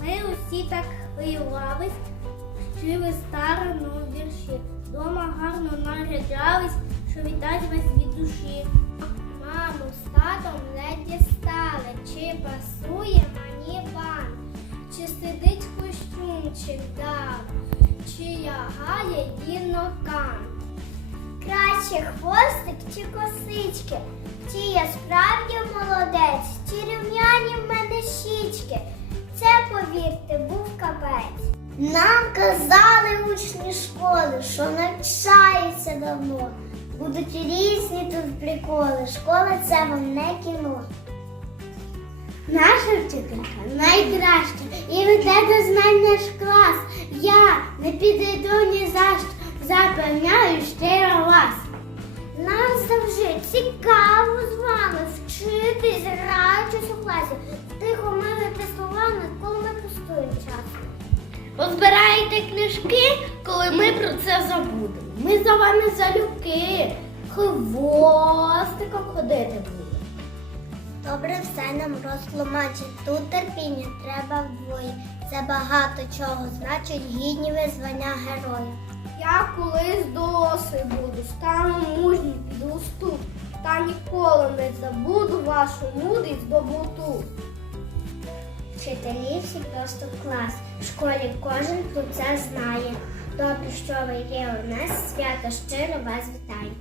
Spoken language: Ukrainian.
Ми усі так хвилювались, вчили старано вірші. Дома гарно наряджались, що вітать вас від душі. Маму з татом не дістали, чи пасує мені пан, чи сидить костюмчик дав, чи лягає дінокан. Краще хвостик чи косички, чи я справді молодець, чи рівняні Нам казали учні школи, що навчаються давно. Будуть різні тут приколи. Школа це вам не кіно. Наша вчителька найкраща і веде до знань наш клас. Я не підійду ні за що, запевняю щиро вас. Нам завжди цікаво з вами вчитись, граючись у класі, Розбираєте книжки, коли ми про це забудемо. Ми за вами залюбки, хвостиком ходити будемо. Добре все нам розтлумачить. Тут терпіння треба вдвоє. Це багато чого, значить гідні ви звання героя. Я колись дорослий буду, стану мужній, піду ступ. Та ніколи не забуду вашу мудрість доброту. Вчителі всі просто клас. В школі кожен про це знає. Добре, що ви є у нас, свято щиро вас вітає.